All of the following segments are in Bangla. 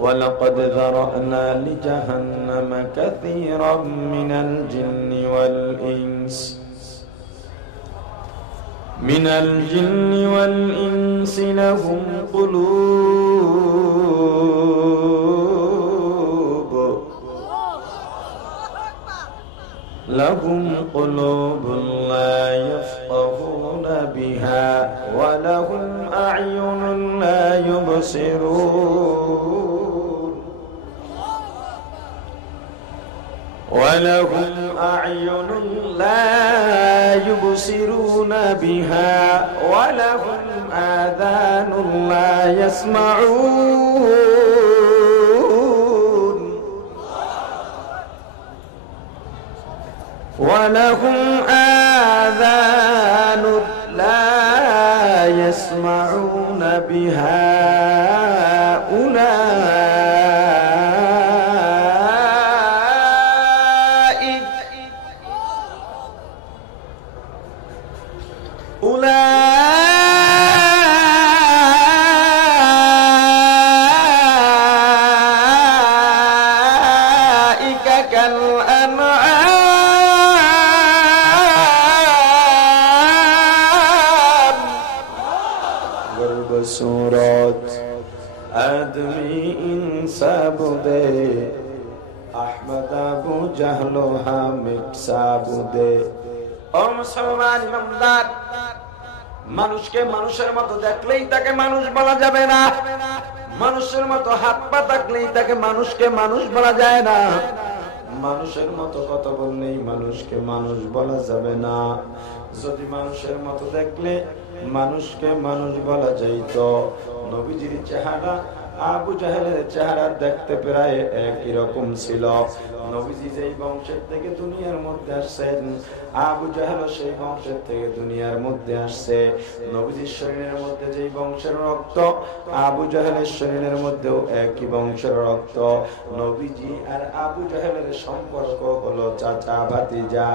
ولقد ذرأنا لجهنم كثيرا من الجن والإنس لهم قلوب لا يفقهون بها ولهم أعين لا يبصرون بها ولهم آذان لا يسمعون بها أولئك كالأنعام غرب سورة آدمی انساب دے احمد ابو جہل و حامد صاحب দে ও মুসলমান ইমানদার মানুষকে মানুষের মতো দেখলেই তাকে মানুষ বলা যাবে না মানুষের মতো হাত পা থাকলেই তাকে মানুষকে মানুষ বলা যায় না মানুষের মতো কথা বললেই মানুষকে মানুষ বলা যাবে না যদি মানুষের মতো দেখলে মানুষকে মানুষ বলা যাইতো নবীজির চেহারা আবু জাহেলের চেহারা দেখতে প্রায় একই রকম ছিল নবীজি যেই বংশের থেকে দুনিয়ার মধ্যে আসছেন আবু জাহেল সেই বংশের থেকে দুনিয়ার মধ্যে আসছে নবীজির শরীরের মধ্যে যেই বংশের রক্ত আবু জাহেলের শরীরের মধ্যেও একই বংশের রক্ত নবীজি আর আবু জাহেলের সম্পর্ক হলো চাচা ভাতিজা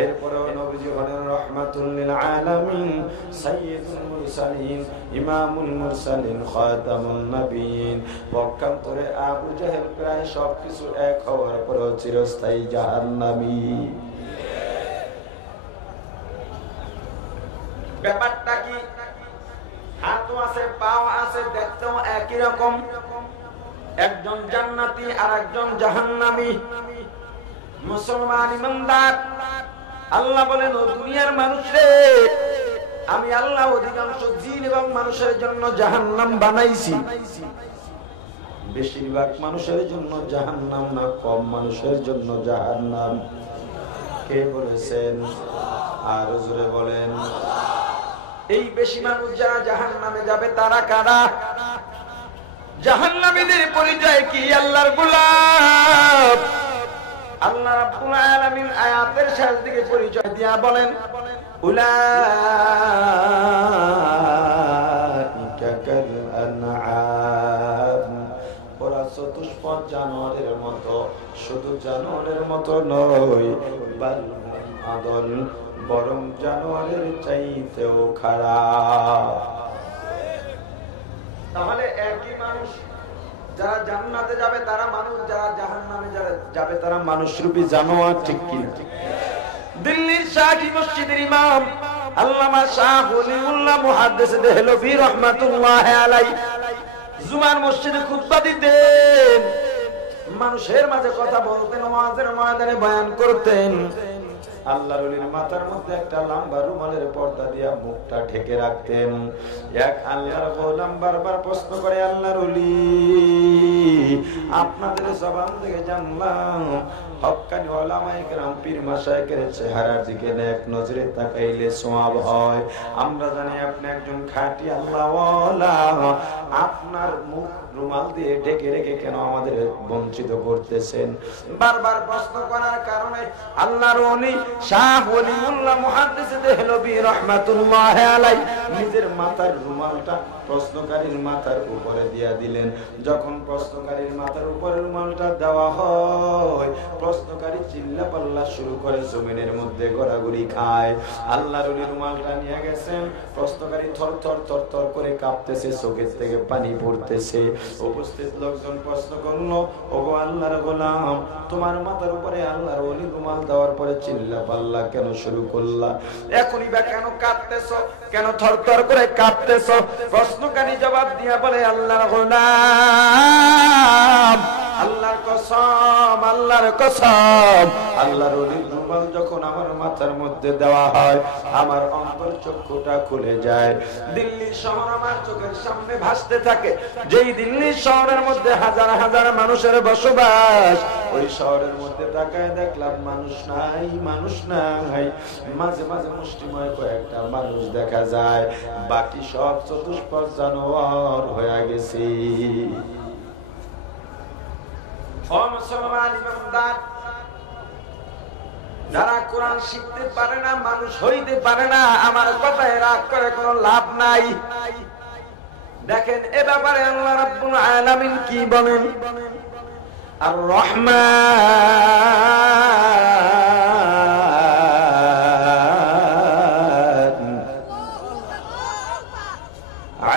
এরপরেও নবীজি হলেন রাহমাতুল লিল আলামিন সাইয়্যিদুল মুরসালিন ইমামুল মুরসালিন খাতামুন নবিয়্যিন পক্ষান্তরে আবু জাহেল প্রায় সবকিছু এক হওয়ার পরেও চিরস্থায়ী জাহান্নামী ব্যাপারটা কি হাতও আছে পাও আছে দেখতেও একই রকম একজন জান্নাতি আর একজন জাহান্নামী মুসলমান ইমানদার আল্লাহ বলেন ও দুনিয়ার মানুষরে আমি আল্লাহ অধিকাংশ জিন এবং মানুষের জন্য জাহান্নাম বানাইছি বেশিরভাগ মানুষের জন্য জাহান্নাম না কম মানুষের জন্য জাহান্নাম কে বলেছেন আর জোরে বলেন এই বেশি মানুষ যারা জাহান্নামে যাবে তারা কারা জাহান্নামীদের পরিচয় কি আল্লাহর গোলাপ আল্লাহ রাব্বুল আলামিন আয়াতের শেষ দিকে পরিচয় দিয়া বলেন উলাইকা কাল আনআম ওরা চতুষ্পদ জানোয়ারের মতো শুধু জানোয়ারের মতো নয় বাল আদল বরং জানোয়ারের চাইতেও খারাপ তাহলে একই মানুষ যারা জান্নাতে যাবে তারা মানুষ যারা জাহান্নামে যাবে তারা মানুষরূপী জানোয়ার ঠিক কি দিল্লির শাহী মসজিদের ইমাম আল্লামা শাহ ওলিউল্লাহ মুহাদ্দিস দেহলভী রাহমাতুল্লাহি আলাইহি জুমার মসজিদে খুতবা দিতেন মানুষের মাঝে কথা বলতেন ওয়াজের ময়দানে বয়ান করতেন আল্লাহর ওলির মাথার মধ্যে একটা লম্বা রুমালের পর্দা দিয়া মুখটা ঢেকে রাখতেন এক আল্লাহর গোলাম বারবার প্রশ্ন করে আল্লাহর ওলি আপনাদের জবান থেকে জানলাম হক্কানি উলামায়ে কেরাম পীর মাশায়েখের চেহারার দিকে এক নজরে তাকাইলে সওয়াব হয় আমরা জানি আপনি একজন খাঁটি আল্লাহওয়ালা আপনার মুখ রুমাল দিয়ে ঢেকে রেখে কেন আমাদের বঞ্চিত করতেছেন বারবার প্রশ্ন করার কারণে আল্লাহর ওলি শাহ ওলিউল্লাহ মুহাদ্দিস দেহলভী রাহমাতুল্লাহি আলাইহি নিজের মাথার রুমালটা প্রশ্নকারীর মাথার উপরে দিয়া দিলেন যখন প্রশ্নকারীর মাথার উপরে রুমালটা দেওয়া হয় প্রশ্নকারী চিল্লাপাল্লা শুরু করে জমিনের মধ্যে গড়াগড়ি খায় আল্লাহর ওলি রুমালটা নিয়ে গেছেন প্রশ্নকারী থরথর থরথর করে কাঁপতেছে চোখের থেকে পানি পড়তেছে উপস্থিত লোকজন প্রশ্ন করলো, ওগো আল্লাহর গোলাম, তোমার মাথার উপরে আল্লাহর ওলি রুমাল দেওয়ার পরে চিল্লা পাল্লা কেন শুরু করলা? এখনই বা কেন কাঁপতেছো, কেন থরথর করে কাঁপতেছো? প্রশ্নকারী জবাব দিয়া বলে, আল্লাহর গোলাম, আল্লাহর কসম, আল্লাহর কসম, আল্লাহর ওলির রুমাল যখন আমার মাথার মধ্যে দেওয়া হয়, আমার অন্তর চক্ষুটা খুলে যায়। দিল্লি শহর আমার চোখের সামনে ভাসতে থাকে। যেই দিল্লি শহরের মধ্যে হাজার হাজার মানুষের বসবাস, ওই শহরের মধ্যে তাকায় দেখলাম মানুষ নাই, মানুষ নাই। মাঝে মাঝে মুষ্টিময় কয়েকটা মানুষ দেখা যায়, বাকি সব চতুষ্পদ জানোয়ার হয়ে গেছে। ও মুসলমান ইমানদার, যারা কোরআন শিখতে পারে না, মানুষ হইতে পারে না, আমার কথায় রাগ করে কোনো লাভ নাই। দেখেন এ ব্যাপারে আল্লাহ রাব্বুল আলামিন কি বলেন? আর রহমান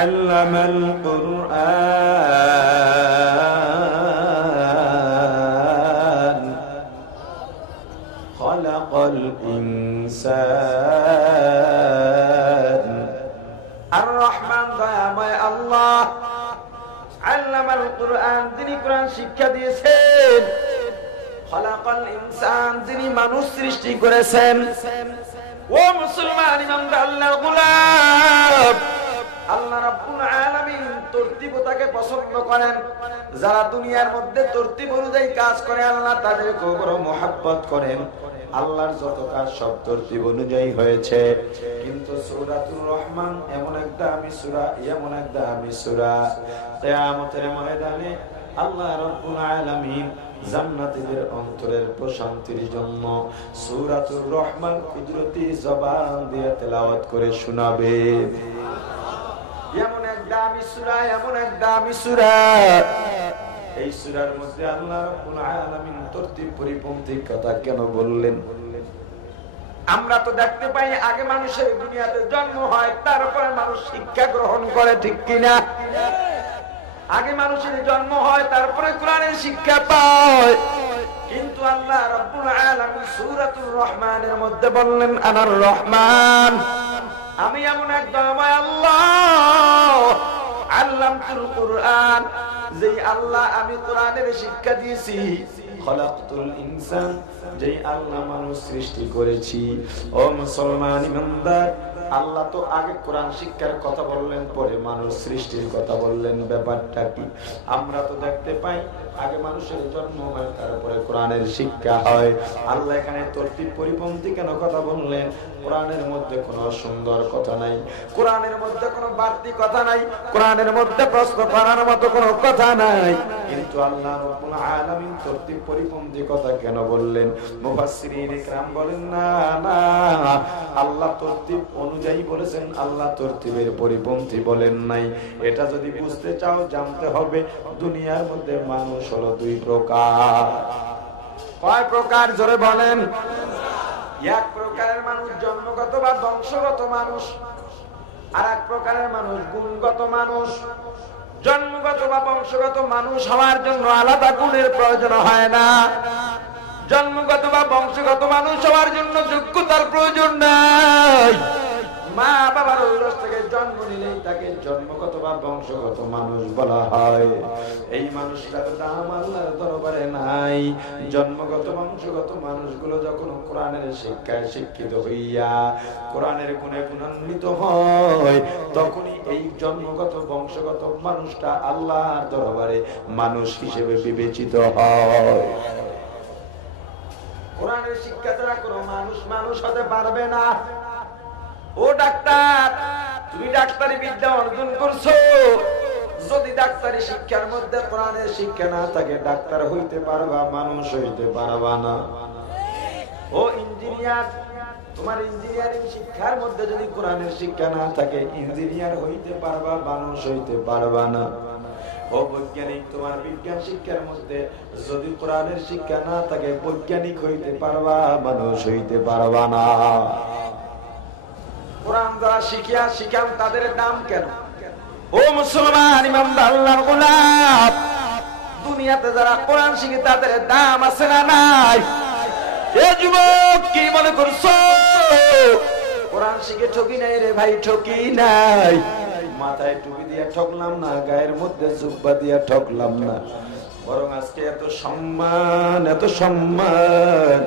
আল্লামাল কুরআন খালাকাল ইনসান। আর রহমান দয়াময় আল্লাহ, আল্লামাল কুরআন, যিনি কোরআন শিক্ষা দিয়েছেন, খালাকাল ইনসান, যিনি মানুষ সৃষ্টি করেছেন। ও মুসলমান ইমানদার আল্লাহর গোলাম, আল্লাহ রাব্বুল আলামিন তরতিবতাকে পছন্দ করেন। যারা দুনিয়ার মধ্যে তরতিব অনুযায়ী কাজ করে, আল্লাহ তাদেরকে বড় মহব্বত করেন। আল্লাহর যত কাজ সব তরতিব অনুযায়ী হয়েছে। কিন্তু সূরাতুর রহমান এমন এক দামি সূরা, এমন এক দামি সূরা, কিয়ামতের ময়দানে আল্লাহ রাব্বুল আলামিন জান্নাতীদের অন্তরের প্রশান্তির জন্য সূরাতুর রহমান কুদরতি জবান দিয়ে তেলাওয়াত করে শোনাবে। এমন এক দামি সূরা, এমন এক দামি সূরা। এই সূরার মধ্যে আল্লাহ রাব্বুল আলামিন তরতিব পরিপন্থী কথা কেন বললেন? আমরা তো দেখতে পাই আগে মানুষের দুনিয়াতে জন্ম হয়, তারপরে মানুষ শিক্ষা গ্রহণ করে, ঠিক কিনা? আগে মানুষের জন্ম হয়, তারপরে কোরআনের শিক্ষা পায়। কিন্তু আল্লাহ রাব্বুল আলামিন সূরাতুর রহমানের মধ্যে বললেন, আনার রহমান, আমি এমন এক দয়াময় আল্লাহ, আল্লামতুল কুরআন, যেই আল্লাহ আমি কোরআনের শিক্ষা দিয়েছি। খলাকতুল ইনসান, যেই আল্লাহ মানুষ সৃষ্টি করেছি। ও মুসলমান ইমানদার, আল্লাহ তো আগে কোরআন শিক্ষার কথা বললেন, পরে মানুষ সৃষ্টির কথা বললেন। ব্যাপারটা কি? আমরা তো দেখতে পাই আগে মানুষের জন্ম হয়, তারপরে কোরআনের শিক্ষা হয়। আল্লাহ এখানে তরতিব পরিপন্থী কেন কথা বললেন? কোরআনের মধ্যে কোনো সুন্দর কথা নাই, কোরআনের মধ্যে কোনো বাড়তি কথা নাই, কোরআনের মধ্যে প্রশ্ন করার মতো কোনো কথা নাই। কিন্তু আল্লাহ রাব্বুল আলামিন তরতিব পরিপন্থী কথা কেন বললেন? মুফাসসিরিন ইকরাম বলেন, না না, আল্লাহ তরতিব অনুযায়ী বলেছেন, আল্লাহ তরতিবের পরিপন্থী বলেন নাই। এটা যদি বুঝতে চাও, জানতে হবে দুনিয়ার মধ্যে মানুষ হলো দুই প্রকার। কয় প্রকার? জোরে বলেন। এক প্রকারের মানুষ জন্মগত বা বংশগত মানুষ, আর এক প্রকারের মানুষ গুণগত মানুষ। জন্মগত বা বংশগত মানুষ হওয়ার জন্য আলাদা গুণের প্রয়োজন হয় না। জন্মগত বা বংশগত মানুষ হওয়ার জন্য যোগ্যতার প্রয়োজন নাই। মা বাবার ঔরস থেকে জন্ম নিলেই তাকে জন্মগত বা বংশগত মানুষ বলা হয়। এই মানুষটার দাম আল্লাহর দরবারে নাই। জন্মগত বংশগত মানুষগুলো যখন কোরআনের শিক্ষায় শিক্ষিত হইয়া কোরআনের গুণে গুণান্বিত হয়, তখনই এই জন্মগত বংশগত মানুষটা আল্লাহর দরবারে মানুষ হিসেবে বিবেচিত হয়। কোরআনের শিক্ষা ছাড়া কোনো মানুষ মানুষ হতে পারবে না। ও ডাক্তার, তুমি ডাক্তারি বিদ্যা অর্জন করছো, যদি ডাক্তারি শিক্ষার মধ্যে কোরআনের শিক্ষা না থাকে, ডাক্তার হইতে পারবা, মানুষ হইতে পারবা না। ও ইঞ্জিনিয়ার, তোমার ইঞ্জিনিয়ারিং শিক্ষার মধ্যে যদি কোরআনের শিক্ষা না থাকে, ইঞ্জিনিয়ার হইতে পারবা, মানুষ হইতে পারবা না। ও বৈজ্ঞানিক, তোমার বিজ্ঞান শিক্ষার মধ্যে যদি কোরআনের শিক্ষা না থাকে, বৈজ্ঞানিক হইতে পারবা, মানুষ হইতে পারবা না। কোরআন যারা শিখান তাদের দাম কেন? ও মুসলমান ইমানদার আল্লাহর গোলাম, দুনিয়াতে যারা কোরআন শিখে তাদের দাম আছে না নাই? এ যুবক কি মনে করছো কোরআন শিখে ঠকি নাই রে ভাই, ঠকি নাই। মাথায় টুপি দিয়ে ঠকলাম না, গায়ের মধ্যে জুব্বা দিয়ে ঠকলাম না, বরং আজকে এত সম্মান, এত সম্মান,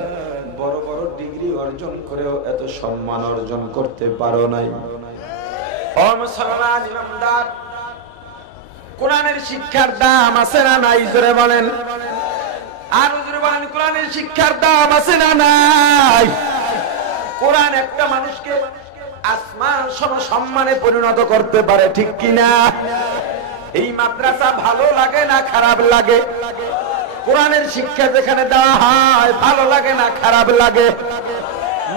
বড় বড় ডিগ্রি অর্জন করেও এত সম্মান অর্জন করতে পারো নাই। ও মুসলমান ইমানদার, কোরআনের শিক্ষার দাম আছে না নাই? জোরে বলেন, আর জোরে বলেন, কোরআনের শিক্ষার দাম আছে না নাই? কোরআন একটা মানুষকে আসমান সম সম্মানে পরিণত করতে পারে, ঠিক কিনা? এই মাদ্রাসা ভালো লাগে না খারাপ লাগে? কোরআনের শিক্ষা যেখানে দেওয়া হয় ভালো লাগে না খারাপ লাগে?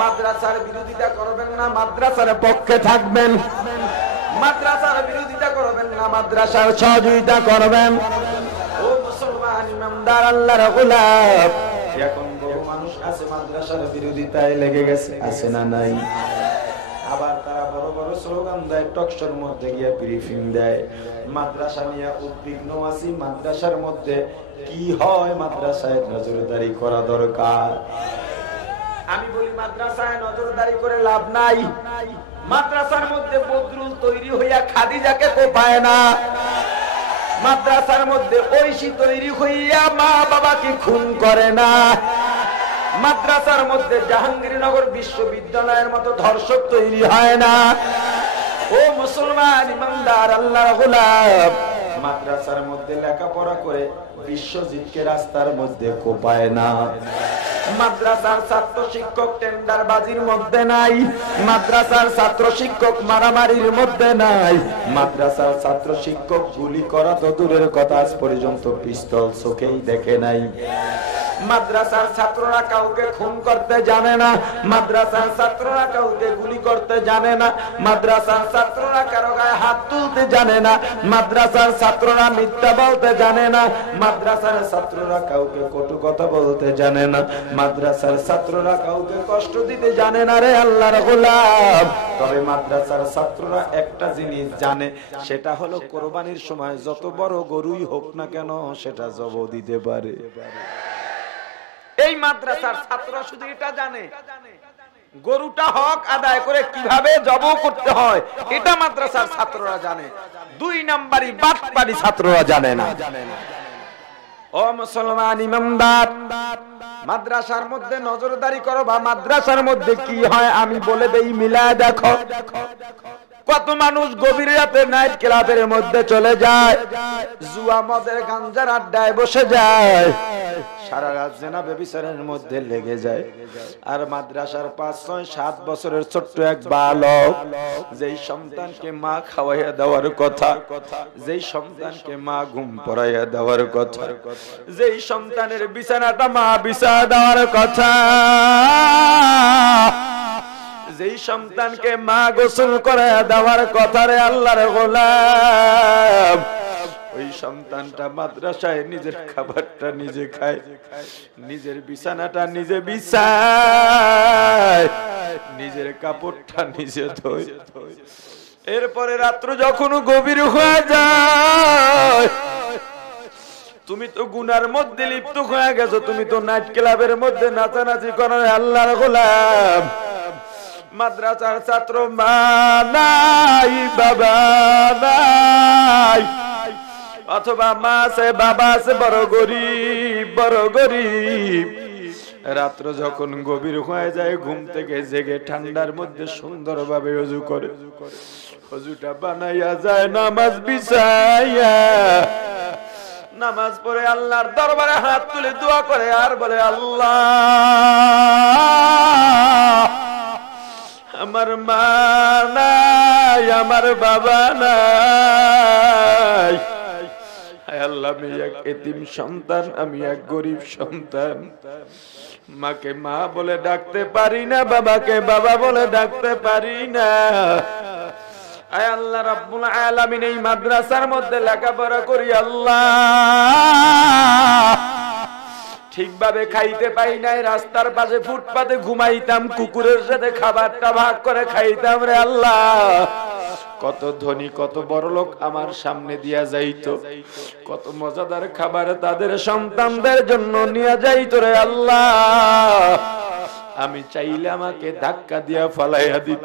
মাদ্রাসার বিরোধিতা করবেন না, মাদ্রাসার পক্ষে থাকবেন। মাদ্রাসার বিরোধিতা করবেন না, মাদ্রাসার সহযোগিতা করবেন। ও মুসলমান ইমানদার আল্লাহর গোলাম, এখন বহু মানুষ আছে মাদ্রাসার বিরোধিতায় লেগে গেছে, আছে না নাই? আবার তারা বড় বড় স্লোগান দেয়, টকশোর মধ্যে গিয়ে ব্রিফিং দেয়, মাদ্রাসা নিয়ে উদ্বিগ্ন আছি, মাদ্রাসার মধ্যে কি হয়, মাদ্রাসায় নজরদারি করা দরকার। আমি বলি মাদ্রাসায় নজরদারি করে লাভ নাই। মাদ্রাসার মধ্যে বদরুল তৈরি হইয়া খাদিজাকে কোপায় না, মাদ্রাসার মধ্যে ঐশী তৈরি হইয়া মা বাবাকে খুন করে না, মাদ্রাসার মধ্যে জাহাঙ্গীরনগর বিশ্ববিদ্যালয়ের মতো ধর্ষক তৈরি হয় না। ও মুসলমান ইমানদার আল্লাহর গোলাম, মাদ্রাসার মধ্যে লেখাপড়া করে বিশ্বজিৎকে রাস্তার মধ্যে কোপায় না। মাদ্রাসার ছাত্র শিক্ষক টেন্ডারবাজির মধ্যে নাই, মাদ্রাসার ছাত্র শিক্ষক মারামারির মধ্যে নাই, মাদ্রাসার ছাত্র শিক্ষক গুলি করা তো দূরের কথা, আজ পর্যন্ত পিস্তল চোখেই দেখে নাই। মাদ্রাসার ছাত্ররা কাউকে খুন করতে জানে না, মাদ্রাসার ছাত্ররা কাউকে গুলি করতে জানে না, মাদ্রাসার ছাত্ররা কারো গায়ে হাত তুলতে জানে না, মাদ্রাসার ছাত্ররা মিথ্যা বলতে জানে না, মাদ্রাসার ছাত্ররা কাউকে কটু কথা বলতে জানে না, মাদ্রাসার ছাত্ররা কাউকে কষ্ট দিতে জানে না রে আল্লাহর গোলাম। তবে মাদ্রাসার ছাত্ররা একটা জিনিস জানে, সেটা হলো কোরবানির সময় যত বড় গরুই হোক না কেন সেটা জব দিতে পারে। এই মাদ্রাসার ছাত্ররা শুধু এটা জানে, গরুটা হক আদায় করে কিভাবে জব করতে হয়, এটা মাদ্রাসার ছাত্ররা জানে। 2 নাম্বারি বাটপারি ছাত্ররা জানে না। ও মুসলমান ইমানদার, মাদ্রাসার মধ্যে নজরদারি করো বা মাদ্রাসার মধ্যে কি হয় আমি বলে দেই, মিলা দেখো। কত মানুষ গভীর রাতে নাইট ক্লাবের মধ্যে চলে যায়, জুয়া মদের গাঞ্জার আড্ডায় বসে যায়, সারা রাত জেনা ব্যভিচারের মধ্যে লেগে যায়। আর মাদ্রাসার 5, 6, 7 বছরের ছোট্ট এক বালক, যেই সন্তানকে মা খাওয়াইয়া দেওয়ার কথা, যেই সন্তানকে মা ঘুম পড়াইয়া দেওয়ার কথা, যেই সন্তানের বিছানাটা মা বিছায়া দেওয়ার কথা, যেই সন্তানকে মা গোসল করে দেওয়ার কথা রে আল্লাহর গোলাম, ওই সন্তানটা মাদ্রাসায় নিজের খাবারটা নিজে খায়, নিজের বিছানাটা নিজে বিছায়, নিজের কাপড়টা নিজে ধোয়। এরপরে রাত্র যখন গভীর হয়ে যায়, তুমি তো গুনার মধ্যে লিপ্ত হয়ে গেছো, তুমি তো নাইট ক্লাবের মধ্যে নাচানাচি করো আল্লাহর গোলাম। মাদ্রাসার ছাত্র মা নাই, বাবা নাই, অথবা মা আছে বাবা আছে, বড় গরিব, বড় গরিব। রাত্র যখন গভীর হয়ে যায়, ঘুম থেকে জেগে ঠান্ডার মধ্যে সুন্দরভাবে ওযু করে, ওযুটা বানাইয়া যায়, নামাজ বিছাইয়া নামাজ পড়ে আল্লাহর দরবারে হাত তুলে দোয়া করে আর বলে, আল্লাহ আমার মা নাই, আমার বাবা নাই, আল্লাহ আমি এক এতিম সন্তান, আমি এক গরিব সন্তান, মাকে মা বলে ডাকতে পারি না, বাবাকে বাবা বলে ডাকতে পারি না। আয় আল্লাহ রাব্বুল আলামিন, এই মাদ্রাসার মধ্যে লেখাপড়া করি আল্লাহ, ঠিকভাবে খাইতে পাই নাই, রাস্তার পাশে ফুটপাতে ঘুমাইতাম, কুকুরের সাথে খাবারটা ভাগ করে খাইতাম রে আল্লাহ। কত ধনী কত বড় লোক আমার সামনে দিয়া যাইতো, কত মজাদার খাবার তাদের সন্তানদের জন্য নিয়ে যাইতো রে আল্লাহ। আমি চাইলে আমাকে ধাক্কা দিয়া ফালাইয়া দিত।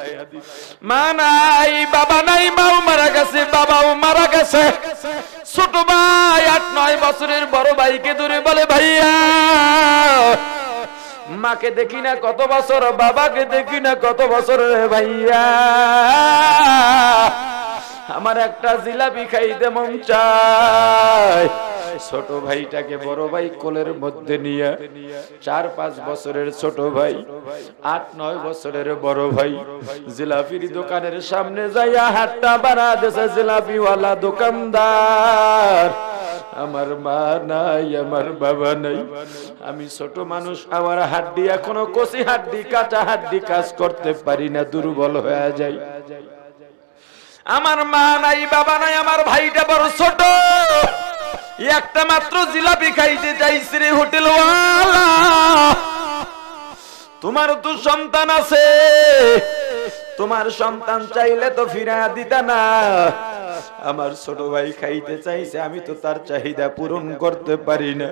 মা নাই, বাবা নাই, মাও মারা গেছে, বাবাও মারা গেছে। ছোট ভাই 8-9 বছরের বড় ভাইকে ধরে বলে, ভাইয়া মাকে দেখি না কত বছর, বাবাকে দেখি না কত বছর রে ভাইয়া, আমার একটা জিলাপি খাইতে মন চায়। ছোট ভাইটাকে বড় ভাই কোলের মধ্যে নিয়ে, 4-5 বছরের ছোট ভাই, 8-9 বছরের বড় ভাই জিলাপির দোকানের সামনে যাইয়া হাতটা বাড়া দেশে জিলাপিওয়ালা দোকানদার। আমার মা নাই, আমার বাবা নাই, আমি ছোট মানুষ, আমার হাড্ডি এখনো কচি হাড্ডি, কাঁচা হাড্ডি, কাজ করতে পারি না, দুর্বল হয়ে যাই। আমার মা নাই, বাবা নাই, আমার ভাইটা বড় ছোট, একটা মাত্র জিলাপি খাইতে চাইছে রে হোটেলওয়ালা। তোমার তো সন্তান আছে, তোমার সন্তান চাইলে তো ফিরা দিতা না। আমার ছোট ভাই খাইতে চাইছে, আমি তো তার চাহিদা পূরণ করতে পারি না,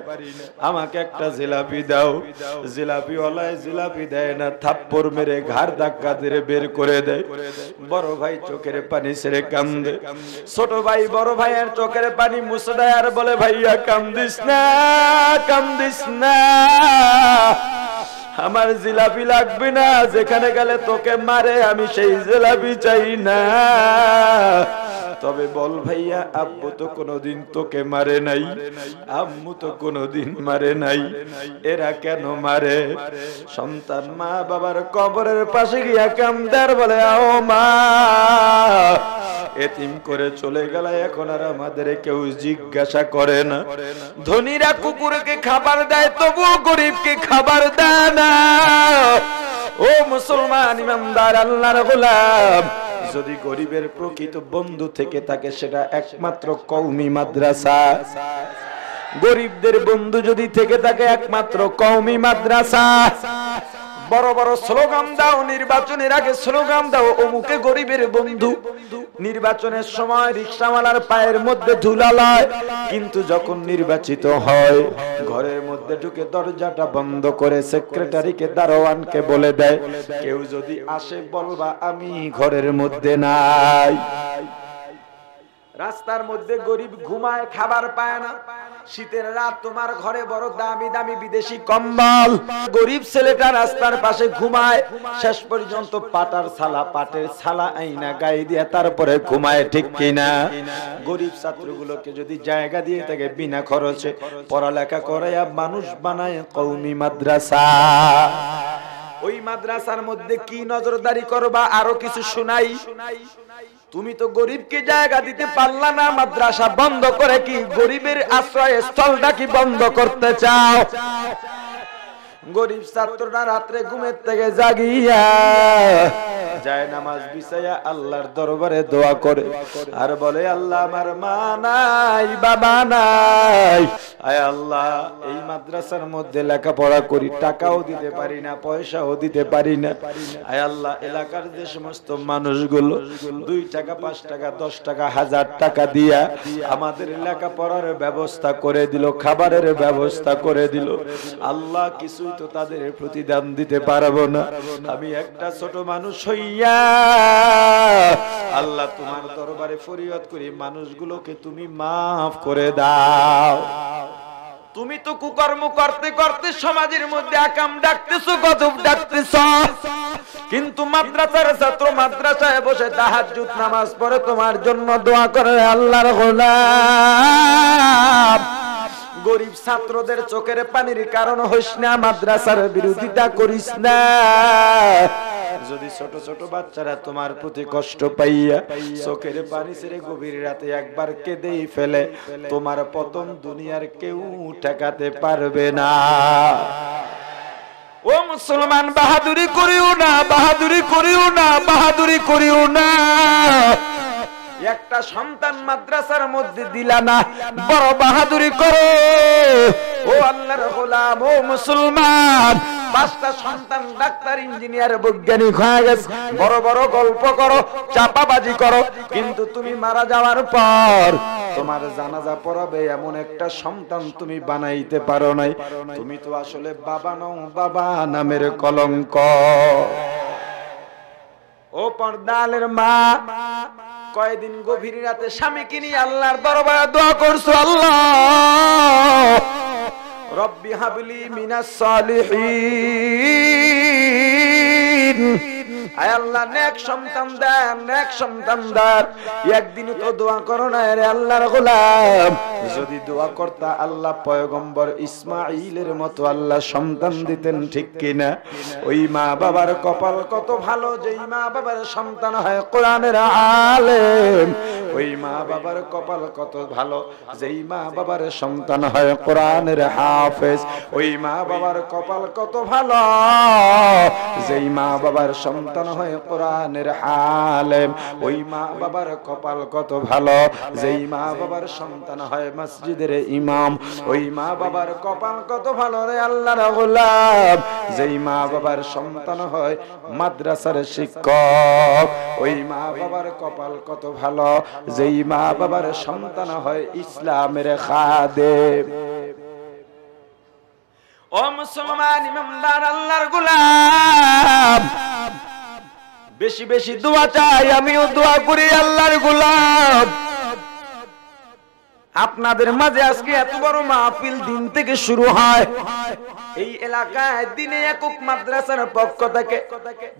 আমাকে একটা জিলাপি দাও। জিলাপিওয়ালায় জিলাপি দেয় না, থাপ্পড় মেরে ঘাড় ধাক্কা দিয়ে বের করে দেয়। বড় ভাই চোখের পানি ছেড়ে কান্দে। ছোট ভাই বড় ভাইয়ের চোখের পানি মুছে দেয় আর বলে, ভাইয়া কান্দিস না, কান্দিস না, আমার জিলাপি লাগবে না, যেখানে গেলে তোকে মারে আমি সেই জিলাপি চাই না। তবে বল ভাইয়া, আব্বু তো কোনোদিন তোকে মারে নাই, আম্মু তো কোনোদিন মারে নাই, এরা কেন মারে? সন্তান মা বাবার কবরের পাশে গিয়া কান্দার বলে, আও মা, এতিম করে চলে গেল, এখন আর আমাদের কেউ জিজ্ঞাসা করে না। ধনীরা কুকুরকে খাবার দেয়, তবুও গরিবকে খাবার দেয় না। ও মুসলমান ইমানদার আল্লাহর গোলাম, যদি গরিবের প্রকৃত বন্ধু থেকে থাকে সেটা একমাত্র কওমি মাদ্রাসা। গরিবদের বন্ধু যদি থেকে থাকে একমাত্র কওমি মাদ্রাসা। বড় বড় স্লোগান দাও, নির্বাচনের আগে স্লোগান দাও অমুকে গরিবের বন্ধু, নির্বাচনের সময় রিকশাওয়ালার পায়ের মধ্যে ধুলা লয়, কিন্তু যখন নির্বাচিত হয় ঘরের মধ্যে ঢুকে দরজাটা বন্ধ করে সেক্রেটারিকে দারোয়ানকে বলে দেয়, কেউ যদি আসে বলবা আমি ঘরের মধ্যে নাই। রাস্তার মধ্যে গরিব ঘুমায়, খাবার পায় না। শীতের রাত, তোমার ঘরে বড় দামি দামি বিদেশি কম্বল, গরিব ছেলেটা রাস্তার পাশে ঘুমায়, শেষ পর্যন্ত পাটের ছালা আইনা গায়ে দিয়ে তারপরে ঘুমায়, ঠিক কিনা? গরিব ছাত্রগুলোকে যদি জায়গা দিয়ে থাকে বিনা খরচে পড়ালেখা করাইয়া মানুষ বানায় কওমি মাদ্রাসা। ওই মাদ্রাসার মধ্যে কি নজরদারি করবা আরো কিছু শুনাই। তুমি তো গরিবকে জায়গা দিতে পারলা না, মাদ্রাসা বন্ধ করে কি গরিবের আশ্রয় স্থলটা কি বন্ধ করতে চাও? গরিব ছাত্ররা রাত্রে ঘুমের থেকে জাগিয়া যায় নামাজ বিছাইয়া আল্লাহর দরবারে দোয়া করে আর বলে, আল্লাহ আমার মা নাই, বাবা নাই, আয় আল্লাহ এই মাদ্রাসার মধ্যে লেখাপড়া করি, টাকাও দিতে পারি না, পয়সাও দিতে পারি না, আয় আল্লাহ এলাকার যে সমস্ত মানুষগুলো 2 টাকা 5 টাকা 10 টাকা 1000 টাকা দিয়া আমাদের লেখাপড়ার ব্যবস্থা করে দিল, খাবারের ব্যবস্থা করে দিল, আল্লাহ কিছু তো তাদের প্রতিদান দিতে পারবো না, আমি একটা ছোট মানুষ হইয়া আল্লাহ তোমার দরবারে ফরিয়াদ করি, মানুষগুলোকে তুমি মাফ করে দাও। তুমি তো কুকর্ম করতে করতে সমাজের মধ্যে আকাম ডাকতেছো, গজব ডাকতেছো, কিন্তু মাদ্রাসার ছাত্র মাদ্রাসায় বসে তাহাজ্জুদ নামাজ পড়ে তোমার জন্য দোয়া করে আল্লাহর গোলাম। গরিব ছাত্রদের চোখের পানির কারণ হইস না, মাদ্রাসার বিরোধিতা করিস না। যদি ছোট ছোট বাচ্চারা তোমার প্রতি কষ্ট পাইয়া চোখের পানি ছেড়ে গভীর রাতে একবার কেঁদেই ফেলে, তোমার পতন দুনিয়ার কেউ ঠেকাতে পারবে না। ও মুসলমান, বাহাদুরি করিও না, বাহাদুরি করিও না, বাহাদুরি করিও না। একটা সন্তান মাদ্রাসার মধ্যে দিলা না, বড় বাহাদুরি করো। ও আল্লাহর গোলাম, ও মুসলমান, 5টা সন্তান ডাক্তার ইঞ্জিনিয়ার বৈজ্ঞানিক হয়ে গেছে, বড় বড় গল্প করো, চাপাবাজি করো, কিন্তু তুমি মারা যাওয়ার পর তোমার জানাজা পড়াবে এমন একটা সন্তান তুমি বানাইতে পারো নাই। তুমি তো আসলে বাবা নও, বাবা নামের কলঙ্ক। ও পর্দালের মা, কয়দিন গভীর রাতে স্বামীকে নিয়ে আল্লাহর দরবারে দোয়া করছো, আল্লাহ রব্বি হাবলি মিনাস সালিহিন, আয় আল্লাহ নেক সন্তান দেন, নেক সন্তান দেন। একদিন তো দোয়া করো না রে আল্লাহর গোলাম, যদি দোয়া করতা আল্লাহ পয়গম্বর ইসমাঈলের মতো আল্লাহ সন্তান দিতেন, ঠিক কিনা? ওই মা বাবার কপাল কত ভালো, যেই মা বাবার সন্তান হয় কোরআনের আলেম। ওই মা বাবার কপাল কত ভালো, যেই মা বাবার সন্তান হয় কোরআনের হাফেজ। ওই মা বাবার কপাল কত ভালো, যেই মা বাবার সন্তান হয় কোরআনের আলেম। ওই মা বাবার কপাল কত ভালো, যেই মা বাবার সন্তান হয় মসজিদের ইমাম। ওই মা বাবার কপাল কত ভালো রে আল্লাহর গোলাম, যেই মা বাবার সন্তান হয় মাদ্রাসার শিক্ষক। ওই মা বাবার কপাল কত ভালো, যেই মা বাবার সন্তান হয় ইসলামের খাদেম। ও মুসলমান ইমানদার আল্লাহর গোলাম, বেশি বেশি দোয়া চাই, আমিও দোয়া করি আল্লাহর গোলাম। আপনাদের মাঝে আজকে এত বড় মাহফিল দিন থেকে শুরু হয়। এই এলাকায় দিনে একক মাদ্রাসার পক্ষ থেকে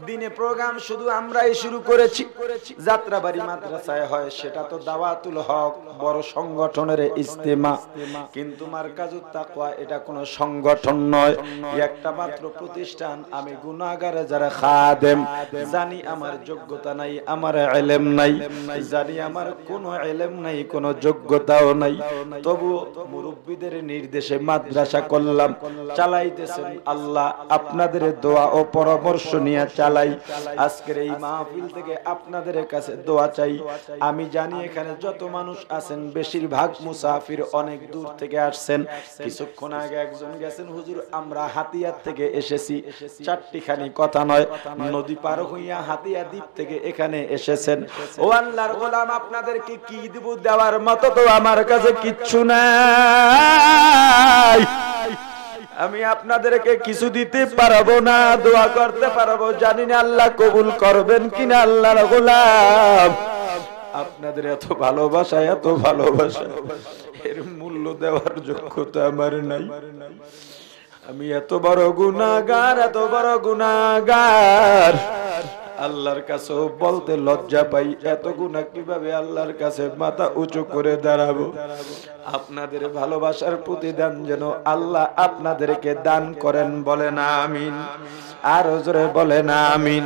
দিনে প্রোগ্রাম শুধু আমরাই শুরু করেছি। যাত্রাবাড়ি মাদ্রাসায় হয়, সেটা তো দাওয়াতুল হক, বড় সংগঠনের ইজতেমা। কিন্তু মারকাজুত তাকওয়া এটা কোনো সংগঠন নয়, একটা মাত্র প্রতিষ্ঠান। আমি গুনাহগারে যারা খাদেম, জানি আমার যোগ্যতা নাই, আমার ইলম নাই, জানি আমার কোনো ইলম নাই, কোনো যোগ্যতাও নাই, তবু মুরব্বিদের নির্দেশে মাদ্রাসা করলাম, চালাইতেছেন আল্লাহ। আপনাদের দোয়া ও পরামর্শ নিয়ে চালাই। আজকের এই মাহফিল থেকে আপনাদের কাছে দোয়া চাই। আমি জানি এখানে যত মানুষ আছেন বেশিরভাগ মুসাফির, অনেক দূর থেকে আসছেন। কিছুক্ষণ আগে একজন গেছেন, হুজুর আমরা হাতিয়ার থেকে এসেছি, 4টিখানি কথা নয়, নদী পার হইয়া হাতিয়া দ্বীপ থেকে এখানে এসেছেন। ও আল্লাহর গোলাম, আপনাদেরকে কি দিব, দেওয়ার মতো তো আমার কাছে কিচ্ছু নাই। আমি আপনাদেরকে কিছু দিতে পারবো না, দোয়া করতে পারবো, জানি না আল্লাহ কবুল করবেন কিনা। আল্লাহর গোলাম, আপনাদের এত ভালোবাসা, এত ভালোবাসা, এর মূল্য দেওয়ার যোগ্যতা আমার নাই। আমি এত বড় গুনাহগার, এত বড় গুনাহগার, আল্লাহর কাছে বলতে লজ্জা পাই। এত গুনাহ কিভাবে আল্লাহর কাছে মাথা উঁচু করে দাঁড়াবো? আপনাদের ভালোবাসার প্রতিদান যেন আল্লাহ আপনাদেরকে দান করেন, বলেন আমিন। আর জোরে বলেন আমিন।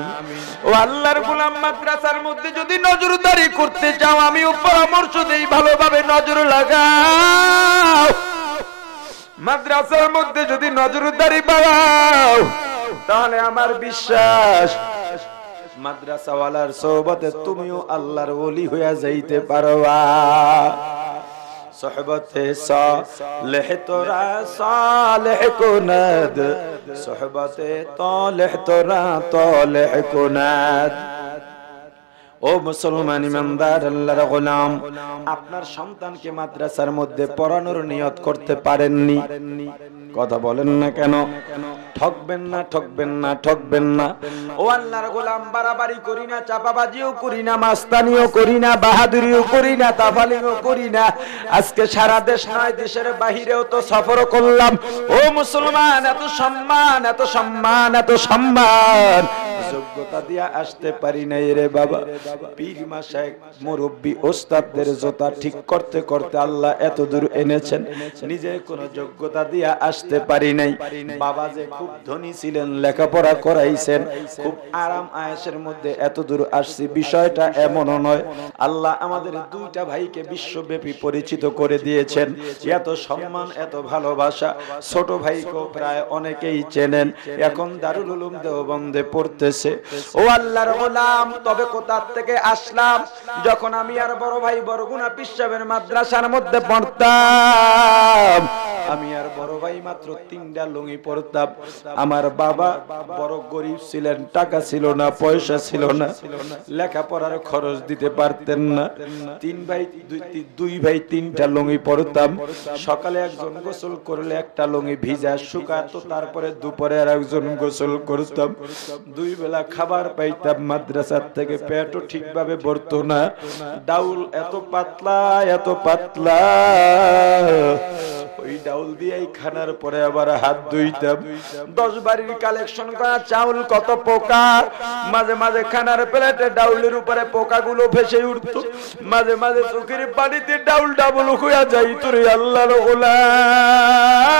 ও আল্লাহর গোলাম, মাদ্রাসার মধ্যে যদি নজরদারি করতে চাও, আমিও পরামর্শ দেই, ভালোভাবে নজর লাগাও। মাদ্রাসার মধ্যে যদি নজরদারি বাড়াও, তাহলে আমার বিশ্বাস মাদ্রাসাওয়ালার সোহবতে তুমিও আল্লাহর ওলি হইয়া যাইতে পারবা। সোহবতে সালেহ তোরা সালেহ কুনাদ, সোহবতে তালেহ তোরা তালেহ কুনাদ। ও মুসলমান ইমানদার আল্লাহর গোলাম, আপনার সন্তানকে মাদ্রাসার মধ্যে পড়ানোর নিয়ত করতে পারেননি, কথা বলেন না কেন? ঠকবেন না, ঠকবেন না, ঠকবেন না। ও আল্লাহর গোলাম, বাড়াবাড়ি করি না, চাপাবাজিও করি না, মাস্তানিও করি না, বাহাদুরিও করি না, তাফালিংও করি না। আজকে সারা দেশ নয়, দেশের বাহিরেও তো সফর করলাম। ও মুসলমান, এত সম্মান, এত সম্মান, এত সম্মান যোগ্যতা দিয়া আসতে পারি নাই রে বাবা। পীর মাশায়েখ, মুরব্বি, ওস্তাদদের জোতা ঠিক করতে করতে আল্লাহ এত দূর এনেছেন, নিজে কোনো যোগ্যতা দিয়া আসতে পারি নাই। বাবা যে খুব ধনী ছিলেন, লেখাপড়া করাইছেন, খুব আরাম আয়েশের মধ্যে এত দূর আসছি, বিষয়টা এমনও নয়। আল্লাহ আমাদের দুইটা ভাইকে বিশ্বব্যাপী পরিচিত করে দিয়েছেন। এত সম্মান, এত ভালোবাসা। ছোট ভাইকেও প্রায় অনেকেই চেনেন, এখন দারুল উলুম দেওবন্দে পড়তেছে। ও আল্লাহর গোলাম, তবে কোথা থেকে আসলাম? যখন আমি আর বড় ভাই বরগুনা পীর সাহেবের মাদ্রাসার মধ্যে পড়তাম, আমি আর বড় ভাই মাত্র 3টা লুঙ্গি পরতাম। আমার বাবা বড় গরিব ছিলেন, টাকা ছিল না, পয়সা ছিল না, লেখাপড়ার খরচ দিতে পারতেন না। দুই ভাই 3টা লুঙ্গি পরতাম। সকালে একজন গোসল করলে একটা লুঙ্গি ভিজা শুকাতো, তারপরে দুপুরে আর একজন গোসল করতাম। 2 বেলা খাবার পাইতাম মাদ্রাসার থেকে, পেটও ঠিকভাবে ভরতো না। ডাউল এত পাতলা এত পাতলা, ওই ডাউল দিয়েই খানার পরে আবার হাত ধুইতাম। 10 বাড়ির কালেকশন করা চাউল, কত পোকা। মাঝে মাঝে খানার প্লেটে ডাউলের উপরে পোকাগুলো ভেসে উঠতো, মাঝে মাঝে চোখের পানিতে ডাউল ডাবল হইয়া যাইত রে আল্লাহর গোলাম।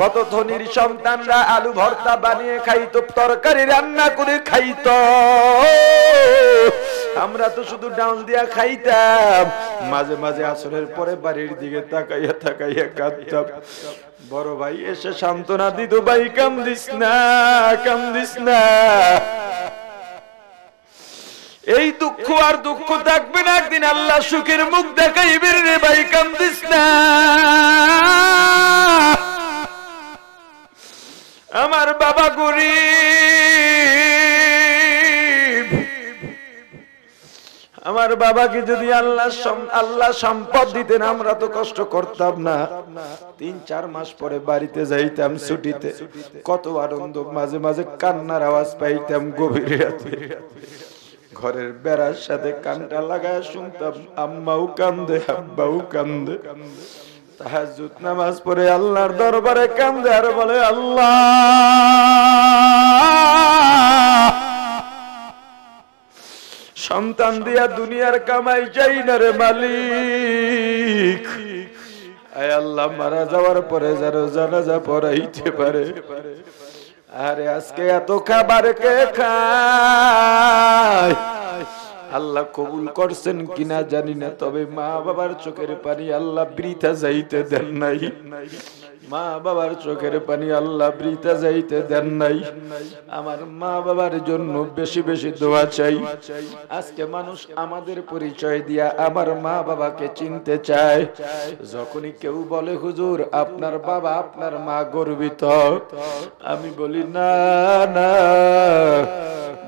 কত ধনীর সন্তানরা আলু ভর্তা বানিয়ে খাইতো, তরকারি রান্না করে খাইতো, আমরা তো শুধু ডাউল দিয়া খাইতাম। মাঝে মাঝে আসরের পরে বাড়ির দিকে তাকাইয়া তাকাইয়া কাঁদতাম। বড় ভাই এসে সান্ত্বনা দিত, ভাই কান্দিস না, কান্দিস না, এই দুঃখ আর দুঃখ থাকবে না, একদিন আল্লাহ সুখের মুখ দেখাইবেন রে ভাই, কান্দিস না। আমার বাবা গরিব, আমার বাবাকে যদি আল্লাহ সম্পদ দিতেন আমরা তো কষ্ট করতাম না। 3-4 মাস পরে বাড়িতে যাইতাম ছুটিতে, কত আনন্দ, মাঝে মাঝে কান্নার আওয়াজ পাইতাম গভীর রাতে। ঘরের বেড়ার সাথে কানটা লাগায় শুনতাম, আম্মাও কান্দে আব্বাও কান্দে। তাহাজ্জুদ নামাজ পড়ে আল্লাহর দরবারে কান্দে আর বলে, আল্লাহ সন্তান দিয়া দুনিয়ার কামাই চাই না রে মালিক, আয় আল্লাহ মারা যাওয়ার পরে যেন জানাজা পড়াইতে পারে। আরে আজকে এত খাবার কে খায়, আল্লাহ কবুল করছেন কিনা জানি না, তবে মা বাবার চোখের পানি আল্লাহ বৃথা যাইতে দেন নাই, মা বাবার চোখের পানি আল্লাহ বৃথা যাইতে দেন নাই। আমার মা বাবার জন্য বেশি বেশি দোয়া চাই। আজকে মানুষ আমাদের পরিচয় দিয়া আমার মা বাবাকে চিনতে চায়। যখনই কেউ বলে হুজুর আপনার বাবা আপনার মা গর্বিত, আমি বলি না না,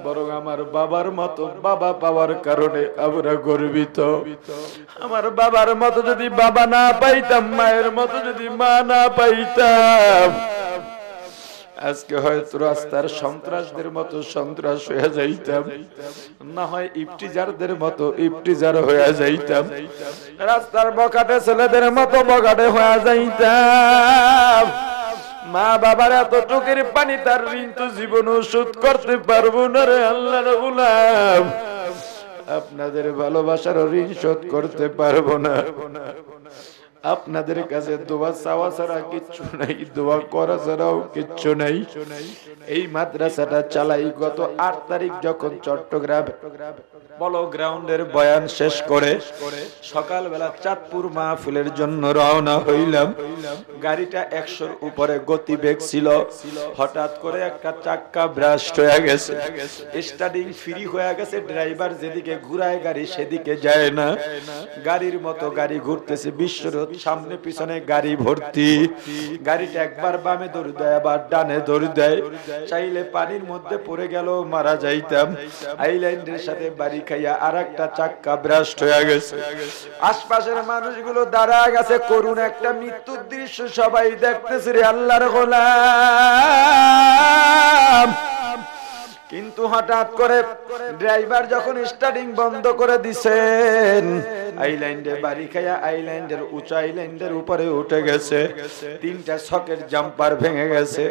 বরং আমার বাবার মতো বাবা পাওয়ার কারণে আমরা গর্বিত। আমার বাবার মতো যদি বাবা না পাইতাম, মায়ের মতো যদি মা না পাইতাম, আজকে হয়তো রাস্তার সন্ত্রাসদের মতো সন্ত্রাস হয়ে যাইতাম, না হয় ইফতিজারদের মতো ইফতিজার হয়ে যাইতাম, রাস্তার বকাটে ছেলেদের মতো বকাটে হয়ে যাইতাম। মা বাবার এত চোখের পানি, তার ঋণ তো জীবনও শোধ করতে পারবো না রে আল্লাহর গোলাম, আপনাদের ভালোবাসার ঋণ শোধ করতে পারবো না। আপনাদের কাছে দোয়া চাওয়া ছাড়া কিচ্ছু নাই, দোয়া করা ছাড়াও কিচ্ছু নাই। এই মাদ্রাসাটা চালাই গত 8 তারিখ যখন চট্টগ্রাম পলো গ্রাউন্ডের বয়ান শেষ করে সকালবেলা চাঁদপুর মাহফিলের জন্য রওনা হইলাম। গাড়িটা 100-র উপরে গতিবেগ ছিল, হঠাৎ করে একটা চাক্কা ব্রাস্ট হয়ে গেছে, স্টার্টিং ফ্রি হয়ে গেছে, ড্রাইভার যেদিকে ঘুরায় গাড়ি সেদিকে যায় না, গাড়ির মতো গাড়ি ঘুরতেছে বিশ্বরোধ, সামনে পিছনে গাড়ি ভর্তি। গাড়িটা একবার বামে দৌড় দেয় আবার ডানে দৌড় দেয়, চাইলে পানির মধ্যে পড়ে গেল মারা যাইতাম। আইল্যান্ডের সাথে বাড়ি খাইয়া আর একটা চাক্কা ব্রাস্ট হয়ে গেছে। আশপাশের মানুষগুলো দাঁড়ায় গেছে, করুণ একটা মৃত্যুর দৃশ্য সবাই দেখতেছে রে আল্লাহর গোলাম। কিন্তু হঠাৎ করে ড্রাইভার যখন স্টার্টিং বন্ধ করে দিছেন, আইল্যান্ডে বাড়ি খাইয়া আইল্যান্ডের উঁচু আইল্যান্ডের উপরে উঠে গেছে, 3টা সকের জাম্পার ভেঙে গেছে।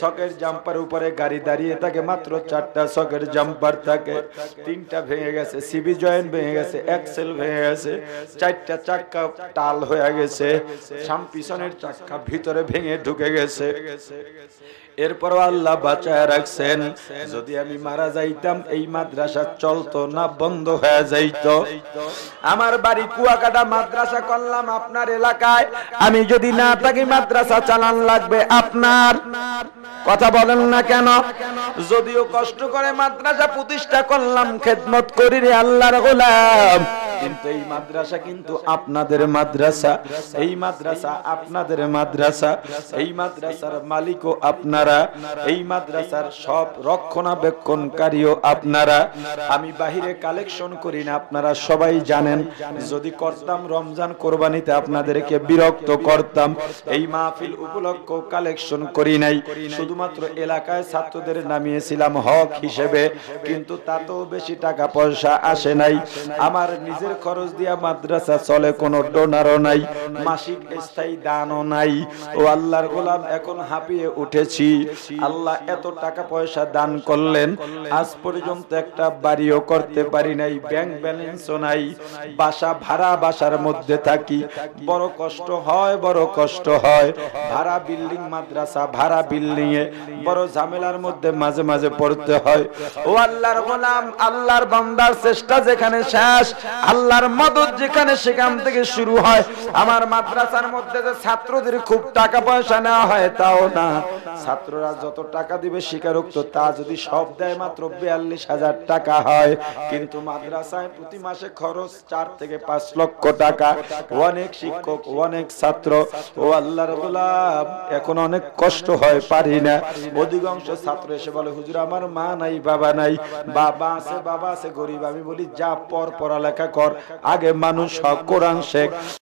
সকের জাম্পার উপরে গাড়ি দাঁড়িয়ে থাকে, মাত্র 4টা সকের জাম্পার থাকে, 3টা ভেঙে গেছে, সিবি জয়েন্ট ভেঙে গেছে, এক্সেল ভেঙে গেছে, 4টা চাক্কা টাল হয়ে গেছে, পিছনের চাক্কা ভিতরে ভেঙে ঢুকে গেছে। এরপর আল্লাহ বাঁচায় রাখছেন। যদি আমি মারা যাইতাম এই মাদ্রাসা চলতো না, বন্ধ হয়ে যাইত। আমার বাড়ি কুয়াকাটা, মাদ্রাসা করলাম আপনার এলাকায়, আমি যদি না থাকি মাদ্রাসা চালান লাগবে আপনার। কথা বলেন না কেন? যদিও কষ্ট করে মাদ্রাসা প্রতিষ্ঠা করলাম, খেদমত করি রে আল্লাহর গোলাম, কিন্তু এই মাদ্রাসা কিন্তু আপনাদের মাদ্রাসা, এই মাদ্রাসা আপনাদের মাদ্রাসা, এই মাদ্রাসার মালিকও আপনারা, এই মাদ্রাসার সব রক্ষণাবেক্ষণকারীও আপনারা। আমি বাহিরে কালেকশন করি না, আপনারা সবাই জানেন। যদি করতাম রমজান কোরবানিতে আপনাদেরকে বিরক্ত করতাম। এই মাহফিল উপলক্ষ কালেকশন করি নাই, শুধুমাত্র এলাকায় ছাত্রদের নামিয়েছিলাম হক হিসেবে, কিন্তু তাতেও বেশি টাকা পয়সা আসে নাই। আমার নিজের খরচ দিয়া মাদ্রাসা চলে, কোনো ডোনারও নাই, মাসিক স্থায়ী দানও নাই। ও আল্লাহর গোলাম, এখন হাঁপিয়ে উঠেছি। আল্লাহ এত টাকা পয়সা দান করলেন, আজ পর্যন্ত একটা বাড়িও করতে পারি নাই, ব্যাংক ব্যালেন্সও নাই, বাসা ভাড়া, বাসার মধ্যে থাকি, বড় কষ্ট হয়, বড় কষ্ট হয়। ভাড়া বিল্ডিং মাদ্রাসা, ভাড়া বিল্ডিং এ বড় ঝামেলার মধ্যে মাঝে মাঝে পড়তে হয়। ও আল্লাহর গোলাম, আল্লাহর বান্দার চেষ্টা যেখানে শেষ, আল্লাহর মদদ যেখানে, সেখান থেকে শুরু হয়। আমার মাদ্রাসার মধ্যে যে ছাত্রদের খুব টাকা পয়সা নেওয়া হয় তাও না, ছাত্ররা যত টাকা দিবে স্বীকারোক্ত, তা যদি সব দেয় মাত্র 42,000 টাকা হয়। কিন্তু মাদ্রাসায় প্রতি মাসে খরচ 4 থেকে 5 লক্ষ টাকা, অনেক শিক্ষক, অনেক ছাত্র। ও আল্লাহর গোলাম, এখন অনেক কষ্ট হয়, পারি না। অধিকাংশ ছাত্র এসে বলে, হুজুর আমার মা নাই, বাবা নাই। বাবা আছে, বাবা আছে, গরিব। আমি বলি, যা পড়ালেখা কর, আগে মানুষ হক, কোরআন শেখ।